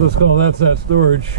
So let's call that storage.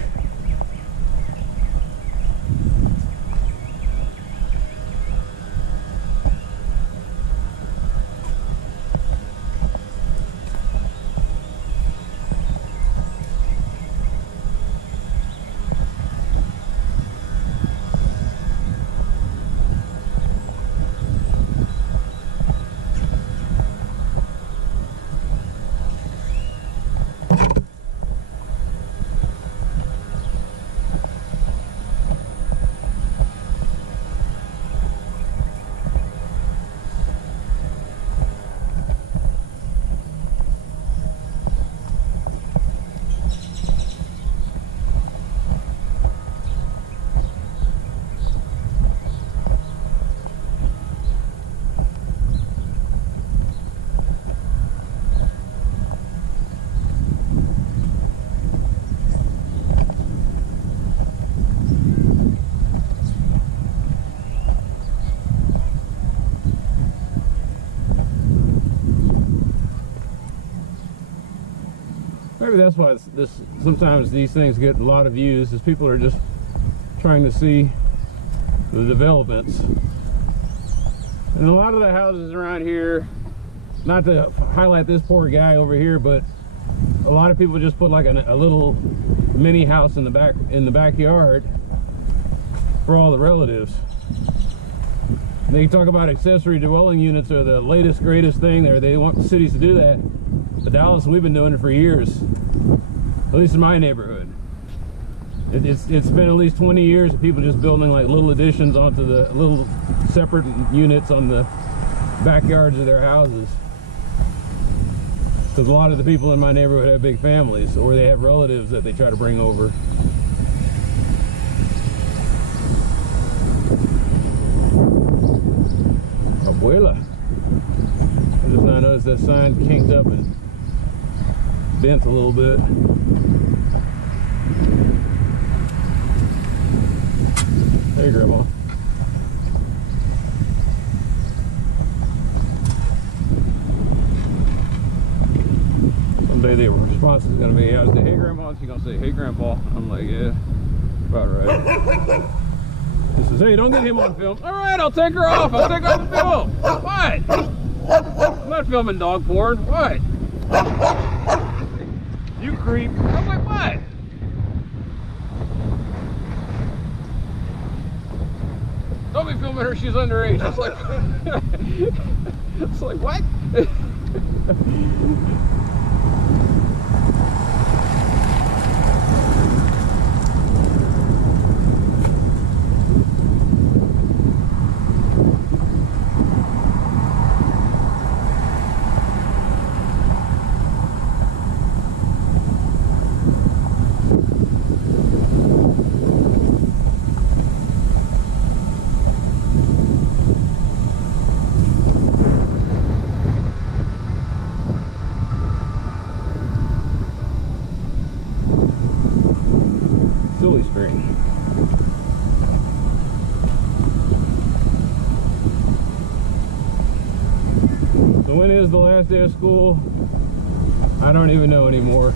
Maybe that's why sometimes these things get a lot of views, is people are just trying to see the developments. And a lot of the houses around here, not to highlight this poor guy over here, but a lot of people just put like a little mini house in the backyard for all the relatives. And they talk about accessory dwelling units are the latest greatest thing there. They want cities to do that. But Dallas, we've been doing it for years, at least in my neighborhood. It's been at least 20 years of people just building like little additions onto the little separate units on the backyards of their houses. Because a lot of the people in my neighborhood have big families, or they have relatives that they try to bring over. Abuela. I just now noticed that sign kinked up and bent a little bit. Hey, Grandma. Someday the response is going to be, I was like, hey, Grandma. She's going to say, hey, Grandpa. I'm like, yeah, about right. She says, hey, don't get him on film. All right, I'll take her off. I'll take off the film. What? I'm not filming dog porn. What? You creep. I'm like, what? Don't be filming her, she's underage. It's like, it's like, what? So when is the last day of school? I don't even know anymore.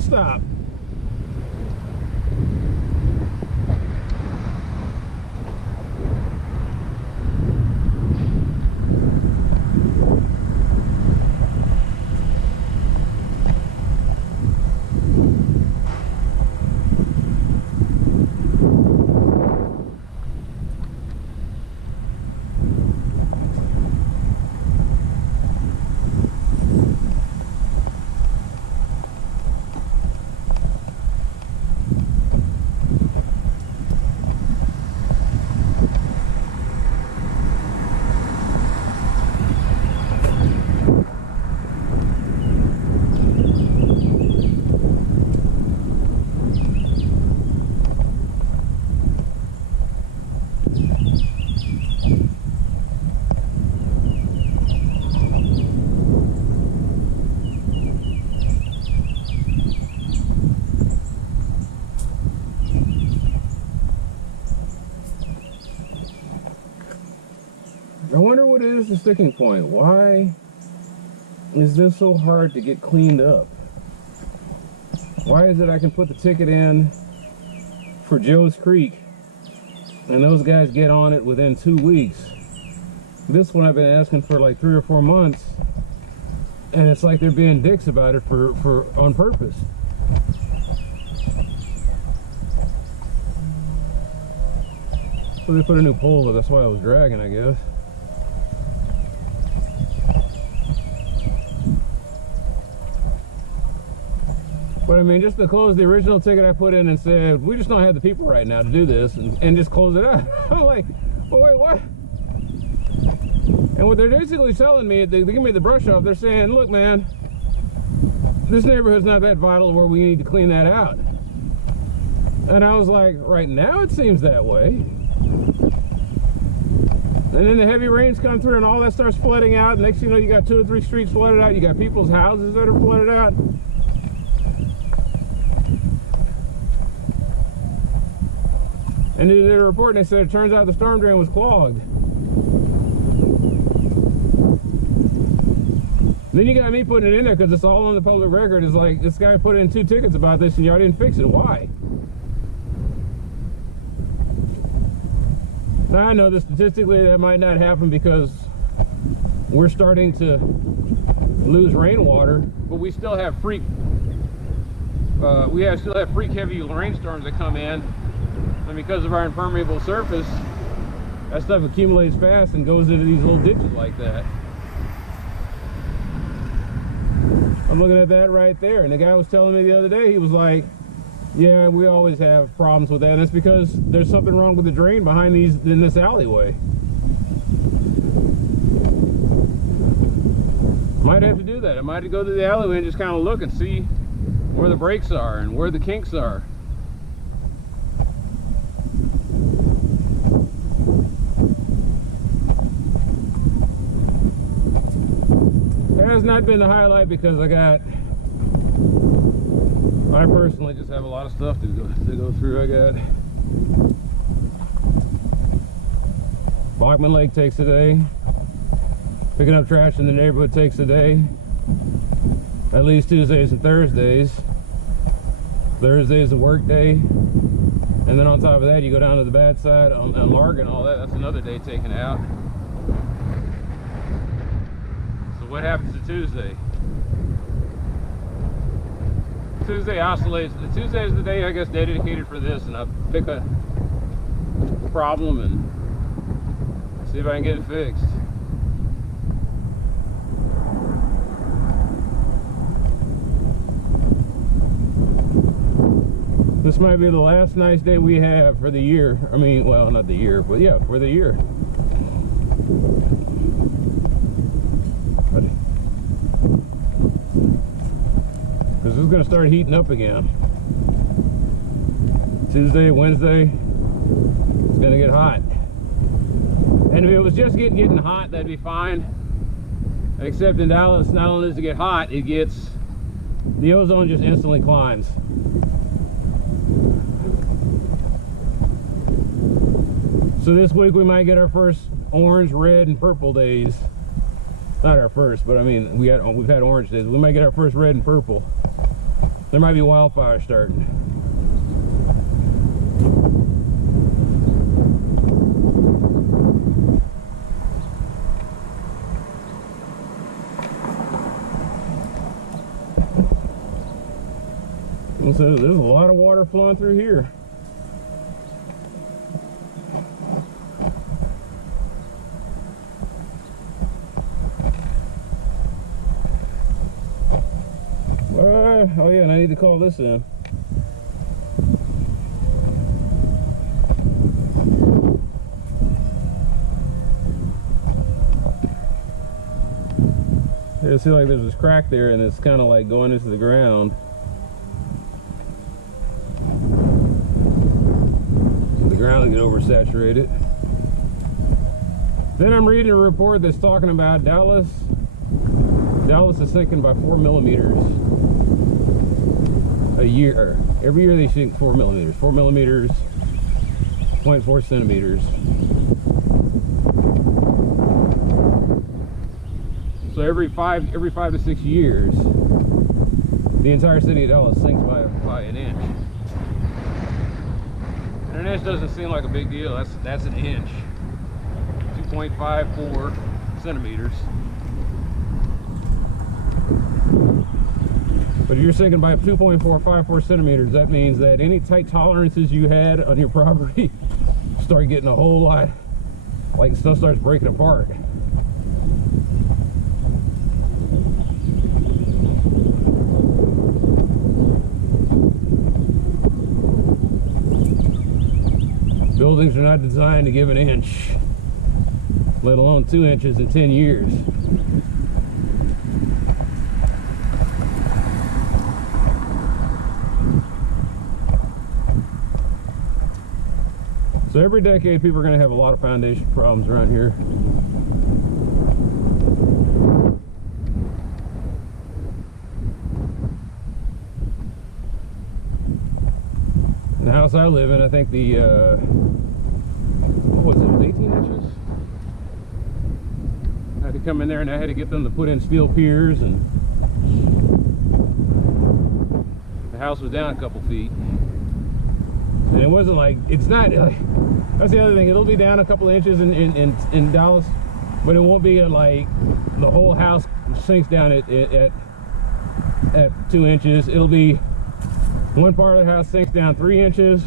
Stop. wonder what is the sticking point. Why is this so hard to get cleaned up? Why is it I can put the ticket in for Joe's Creek and those guys get on it within 2 weeks? This one I've been asking for like 3 or 4 months, and it's like they're being dicks about it for on purpose. So they put a new pole, but that's why I was dragging, I guess. But I mean, just to close the original ticket I put in and said, we just don't have the people right now to do this, and just close it out. I'm like, well, wait, what? And what they're basically telling me, they give me the brush off, they're saying, look man, this neighborhood's not that vital where we need to clean that out. And I was like, right now it seems that way. And then the heavy rains come through and all that starts flooding out. Next thing you know, you got 2 or 3 streets flooded out. You got people's houses that are flooded out. And they did a report and they said it turns out the storm drain was clogged. Then you got me putting it in there because it's all on the public record. It's like, this guy put in 2 tickets about this and y'all didn't fix it. Why? Now I know that statistically that might not happen because we're starting to lose rainwater, but we still have freak heavy rainstorms that come in, and because of our impermeable surface, that stuff accumulates fast and goes into these little ditches like that. I'm looking at that right there, and the guy was telling me the other day, he was like, yeah, we always have problems with that, and it's because there's something wrong with the drain behind in this alleyway. Might have to do that. I might have to go to the alleyway and just kind of look and see where the breaks are and where the kinks are. It has not been the highlight because I personally just have a lot of stuff to go through. I got Bachman Lake takes a day. Picking up trash in the neighborhood takes a day. At least Tuesdays and Thursdays. Thursday's a work day. And then on top of that, you go down to the bad side on Larga and all that. That's another day taken out. So what happens to Tuesday? Tuesday oscillates. Tuesday is the day, I guess, dedicated for this, and I pick a problem and see if I can get it fixed. This might be the last nice day we have for the year. I mean, well, not the year, but yeah, for the year. Because it's going to start heating up again. Tuesday, Wednesday, it's going to get hot. And if it was just getting hot, that'd be fine. Except in Dallas, not only does it get hot, the ozone just instantly climbs. So this week we might get our first orange, red, and purple days. Not our first, but I mean, we've had orange days. We might get our first red and purple. There might be wildfires starting. And so there's a lot of water flowing through here. Oh yeah, and I need to call this in. Yeah, see, like there's this crack there and it's kind of like going into the ground. So the ground will get oversaturated. Then I'm reading a report that's talking about Dallas is sinking by 4 millimeters a year. Every year they sink 4 millimeters. 4 millimeters, 0.4 centimeters. So every five to 6 years, the entire city of Dallas sinks by an inch. And an inch doesn't seem like a big deal. That's an inch. 2.54 centimeters. But if you're sinking by 2.454 centimeters, that means that any tight tolerances you had on your property start getting a whole lot, like stuff starts breaking apart. Buildings are not designed to give an inch, let alone 2 inches in 10 years. So every decade, people are going to have a lot of foundation problems around here. The house I live in, I think the, what was it, 18 inches? I had to come in there and I had to get them to put in steel piers, and the house was down a couple feet. And it wasn't like, it's not, that's the other thing, it'll be down a couple inches in Dallas, but it won't be like the whole house sinks down at 2 inches. It'll be one part of the house sinks down 3 inches,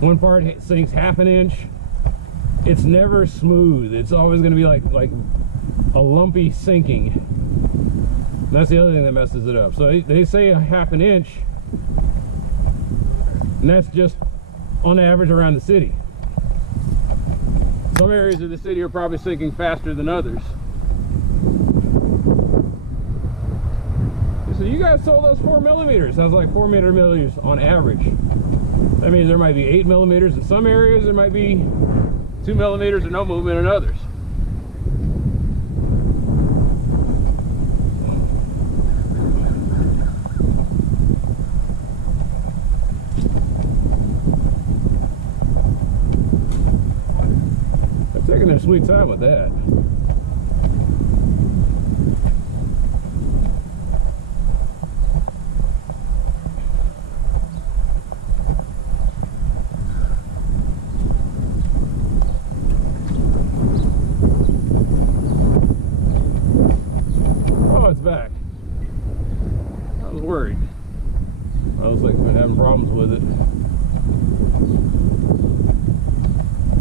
one part sinks half an inch. It's never smooth. It's always going to be like a lumpy sinking. And that's the other thing that messes it up. So they say a half an inch, and that's just on average around the city. Some areas of the city are probably sinking faster than others. So you guys told us 4 millimeters. I was like 4 millimeters on average. That means there might be 8 millimeters in some areas. There might be 2 millimeters or no movement in others. They're taking their sweet time with that. Back. I was worried. I was like, been having problems with it.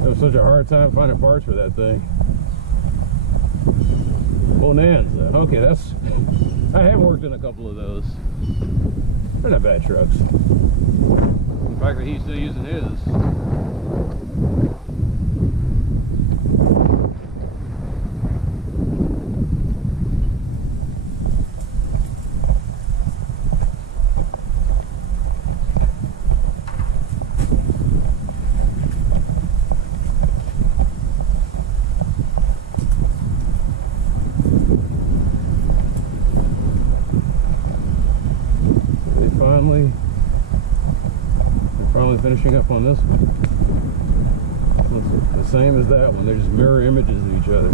It was such a hard time finding parts for that thing. Bonanza. Okay, that's. I have worked in a couple of those. They're not bad trucks. In fact, he's still using his. They're finally finishing up on this one. Looks the same as that one. They're just mirror images of each other.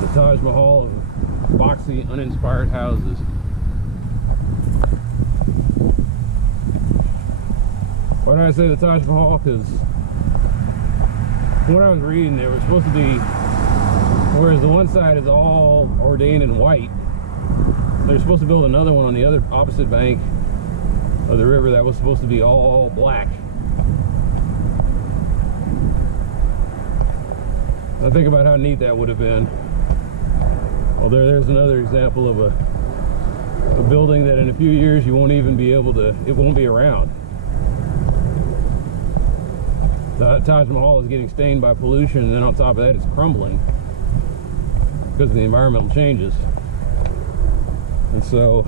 The Taj Mahal of boxy, uninspired houses. Why did I say the Taj Mahal? Because when I was reading, they were supposed to be, whereas the one side is all ordained in white, they're supposed to build another one on the other opposite bank of the river that was supposed to be all black. I think about how neat that would have been. Well, there's another example of a building that in a few years you won't even be able to, it won't be around. The Taj Mahal is getting stained by pollution, and then on top of that it's crumbling because of the environmental changes. And so,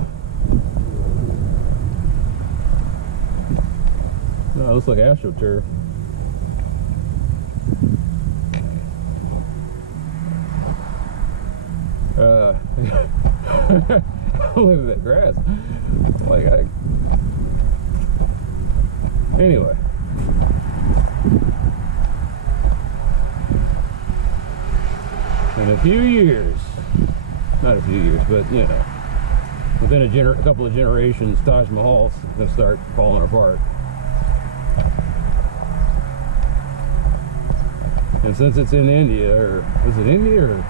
no, it looks like AstroTurf. Look at that grass. Like, anyway. In a few years, not a few years, but you know, within a couple of generations, Taj Mahal's going to start falling apart. And since it's in India, or is it India or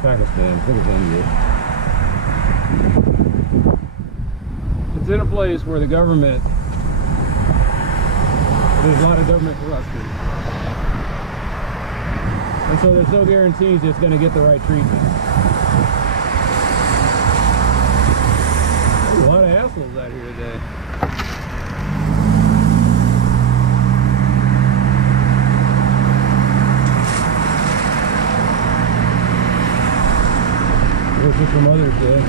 Pakistan? I think it's India. It's in a place where the government, there's a lot of government corruption. And so there's no guarantees it's going to get the right treatment. There's a lot of assholes out here today. This is from Mother's Day.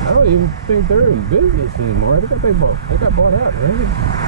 I don't even think they're in business anymore. I think they got bought out, right?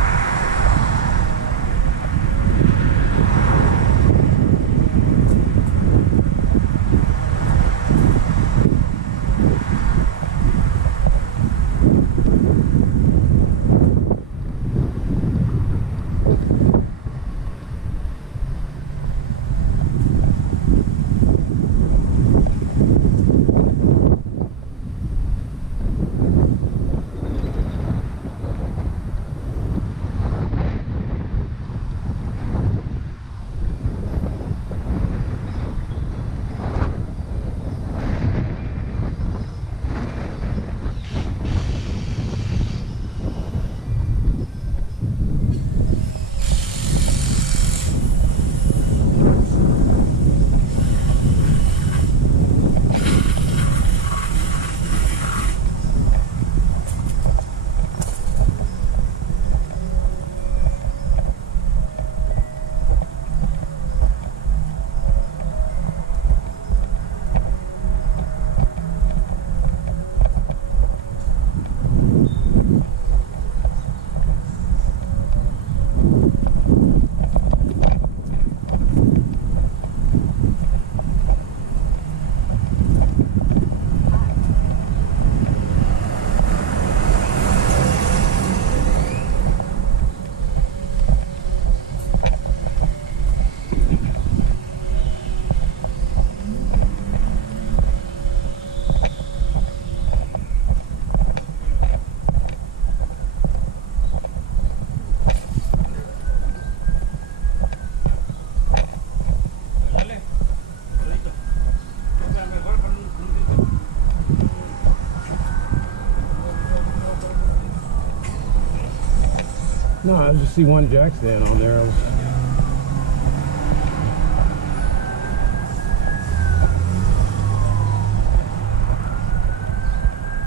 No, I just see one jack stand on there.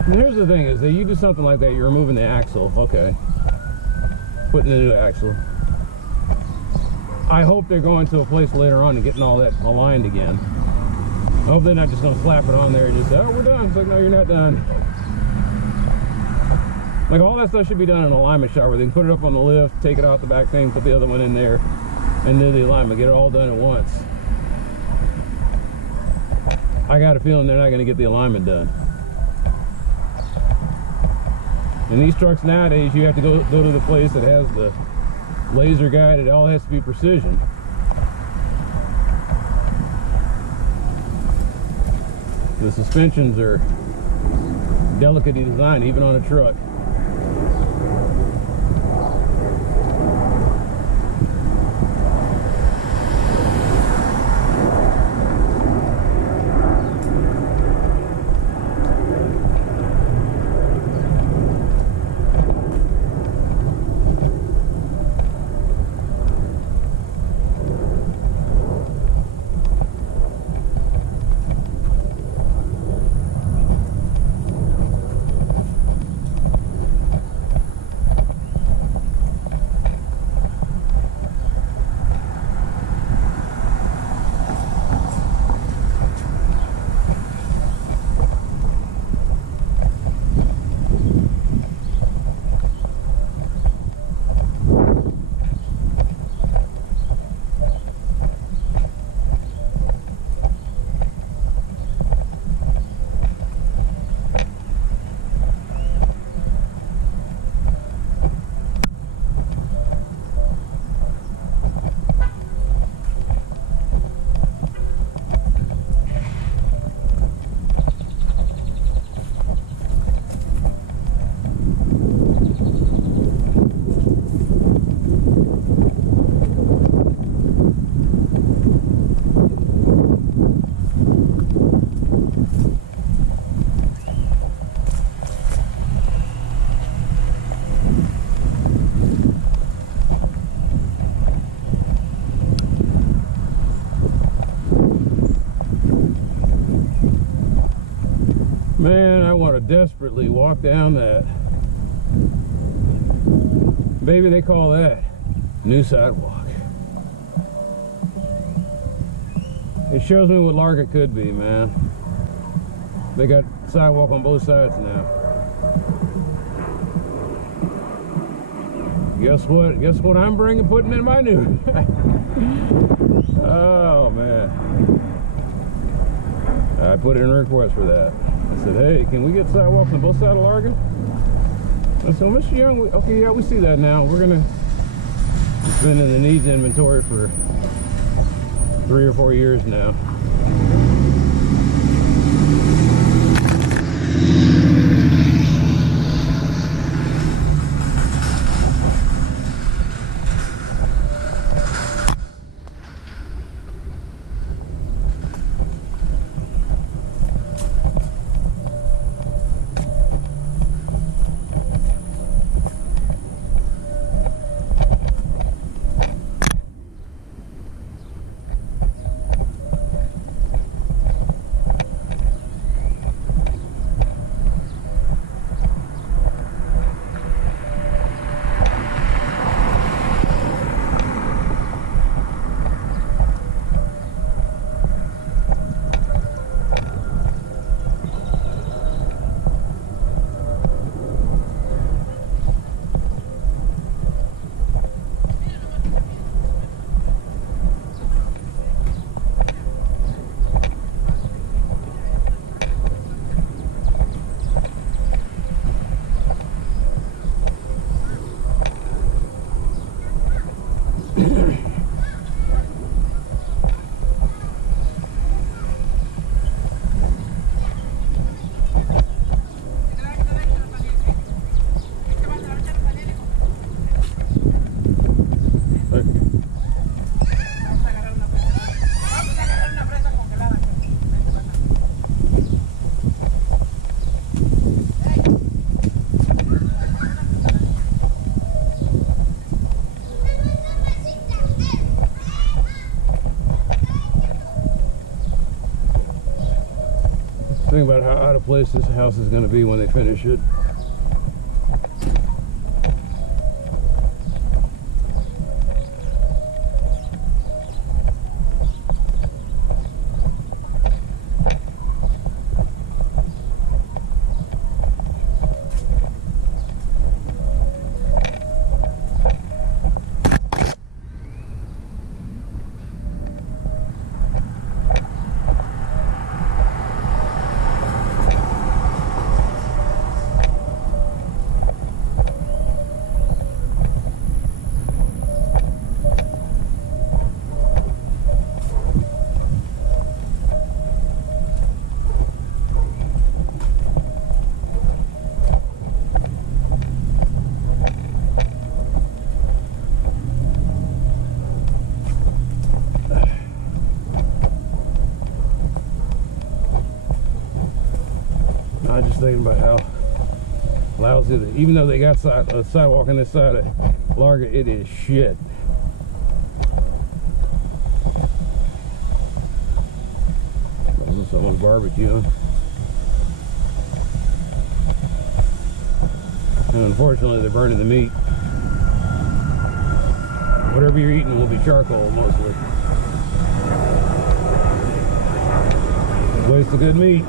And here's the thing is that you do something like that, you're removing the axle, okay. Putting the new axle. I hope they're going to a place later on and getting all that aligned again. I hope they're not just going to slap it on there and just say, oh, we're done. It's like, no, you're not done. Like, all that stuff should be done in an alignment shot where they can put it up on the lift, take it out the back thing, put the other one in there, and do the alignment. Get it all done at once. I got a feeling they're not going to get the alignment done. In these trucks nowadays, you have to go to the place that has the laser guide. It all has to be precision. The suspensions are delicately designed, even on a truck. Man, I want to desperately walk down that. Baby, they call that new sidewalk. It shows me what Larga could be, man. They got sidewalk on both sides now. Guess what? Guess what I'm putting in my new. Oh man. I put in a request for that. I said, hey, can we get sidewalks on both sides of Larga? I said, Mr. Young, okay, yeah, we see that now. We're gonna been in the needs inventory for 3 or 4 years now. Think about how out of place this house is going to be when they finish it. I was just thinking about how lousy, even though they got a sidewalk on this side of Larga, it is shit. Someone's barbecuing. And unfortunately, they're burning the meat. Whatever you're eating will be charcoal mostly. Waste of good meat.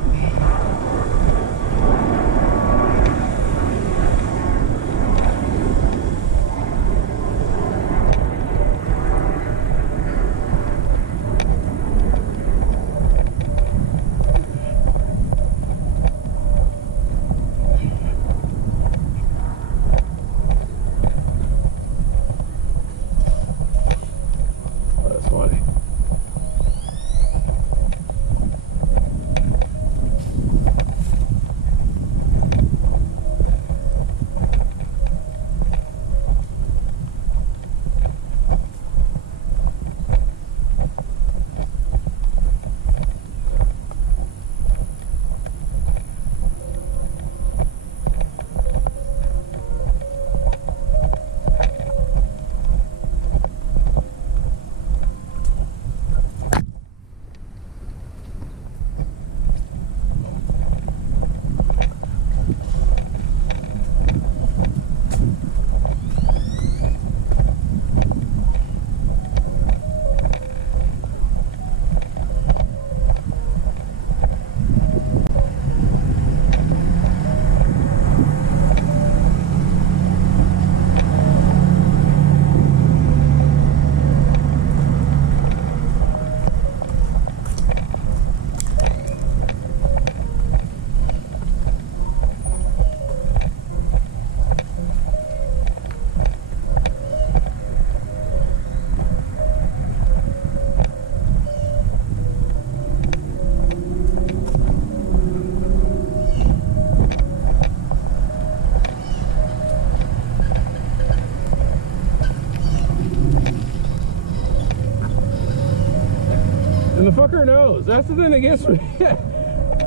fucker knows. That's the thing that gets me.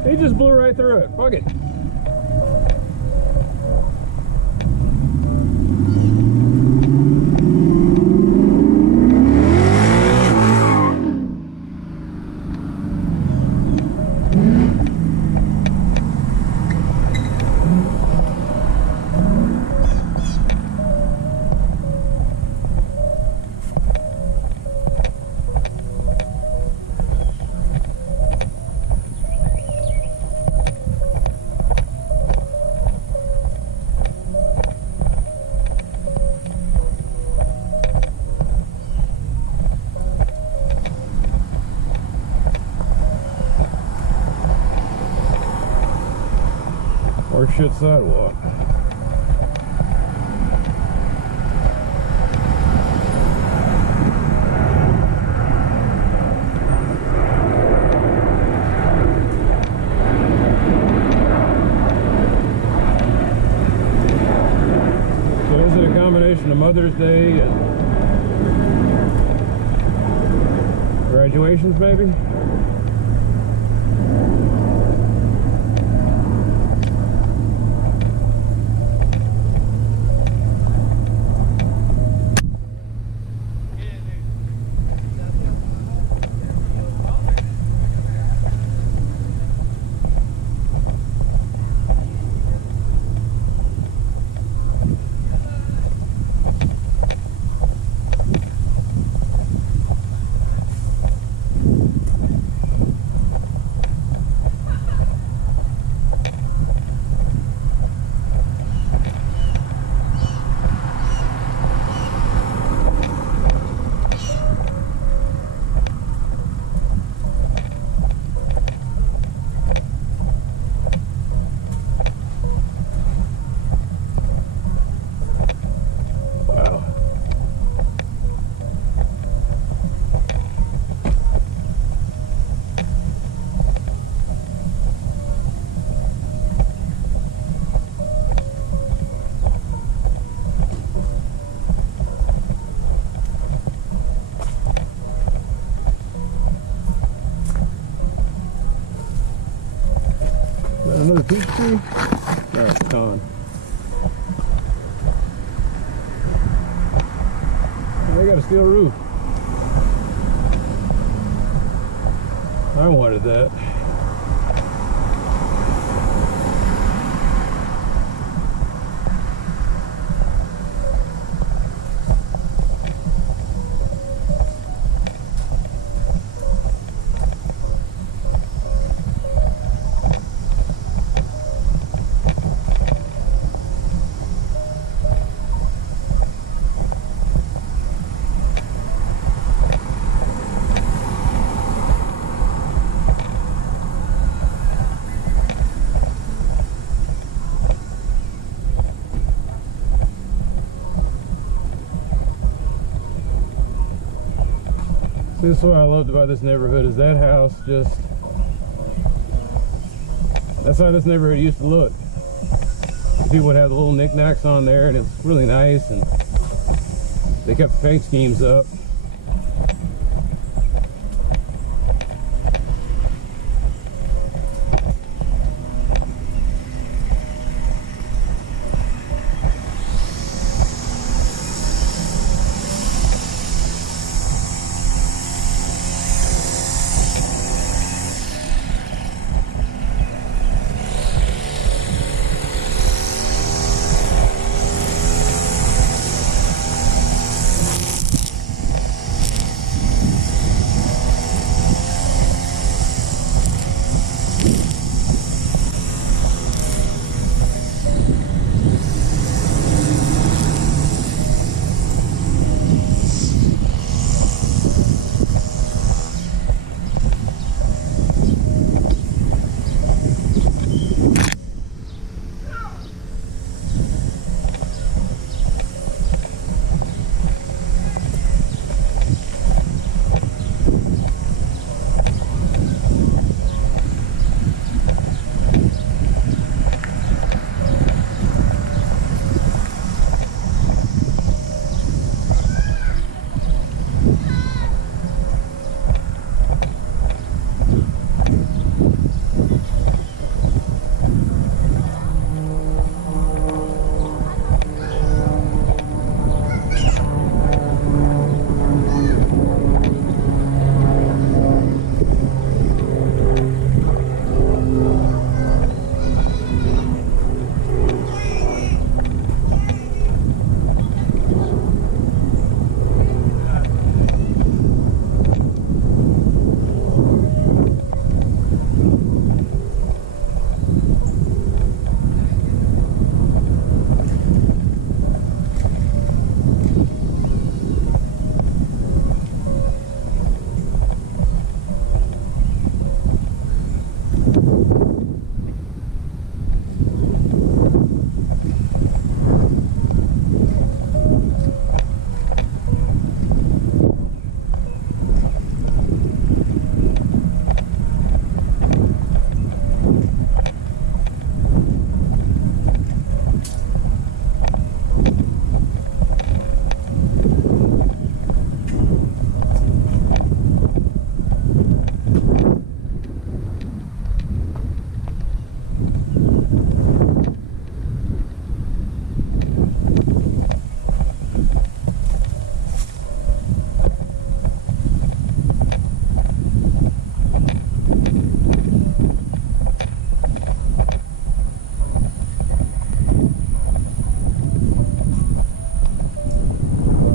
He just blew right through it. Fuck it. Or shit sidewalk. So is it a combination of Mother's Day and graduations maybe? Another peach tree? No, it's gone. They got a steel roof. I wanted that. This is what I loved about this neighborhood, is that house just, that's how this neighborhood used to look. People would have the little knickknacks on there and it's really nice, and they kept the paint schemes up.